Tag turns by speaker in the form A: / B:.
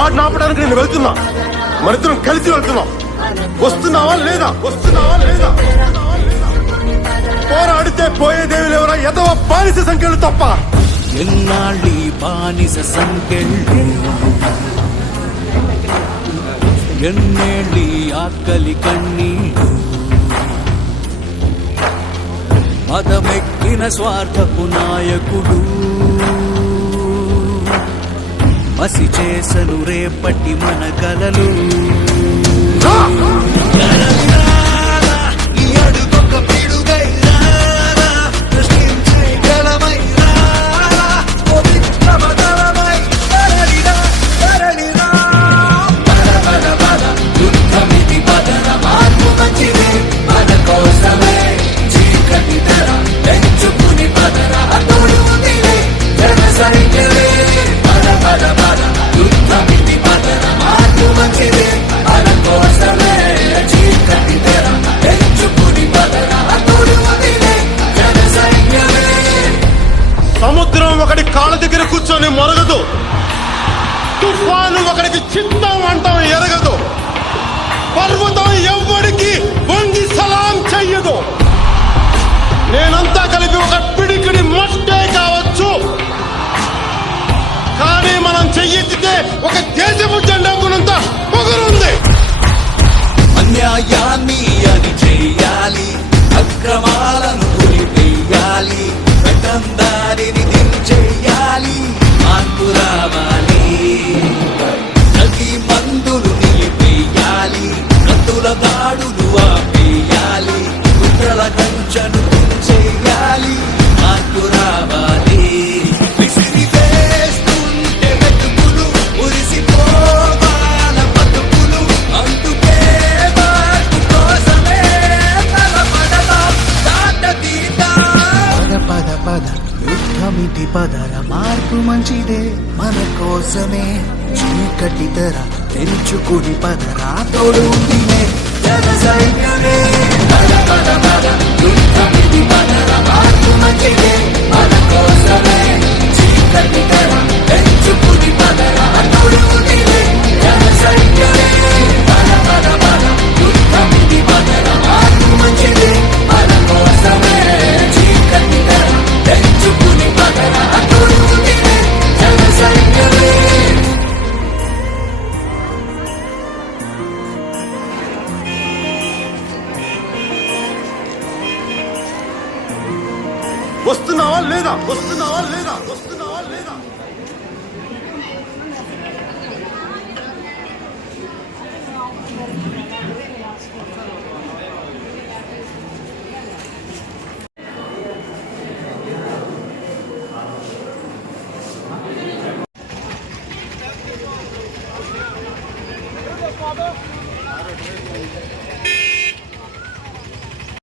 A: వాడిని ఆపడానికి నేను వెళ్తున్నా. మరిద్దరం కలిసి వెళ్తున్నాం. వస్తున్నావా లేదా? వస్తున్నావా లేదా? పోరాడితే పోయేదేవి లేవరా? ఎదవ బానిస సంఖ్యలు తప్ప.
B: ఎన్నాళ్ళి బానిస సంఖ్యలు? ఎన్నేళ్ళి ఆకలి కన్నీళ్ళు? మదమెక్కిన స్వార్థపు నాయకుడు? మసి చేసను రేపటి మన కలలు.
A: ఒకటి కాళ్ళ దగ్గర కూర్చొని మొరగదు. తుఫాను ఒకడికి చిత్తం అంటాం ఎరగదు. పర్వతం ఎవ్వడికి వంగి సలాం చెయ్యదు. నేనంతా కలిపి ఒక పిడికిడి మట్టే కావచ్చు. కానీ మనం చెయ్యెత్తితే ఒక దేశపు జెండా గుణంత పొగరుంది.
B: అన్యాయాన్ని అని చెయ్యాలి అక్రమాలను పులిపెయ్యాలి పెద్దందారిని పదర మార్పు మంచిదే మన కోసమే. చీకటి తెర తెంచుకుని పదరా తోడు జన పద పద పద. పదర మార్పు మంచిదే.
A: వస్తున్నావా లేదా వస్తున్నావా లేదా వస్తున్నావా లేదా Father?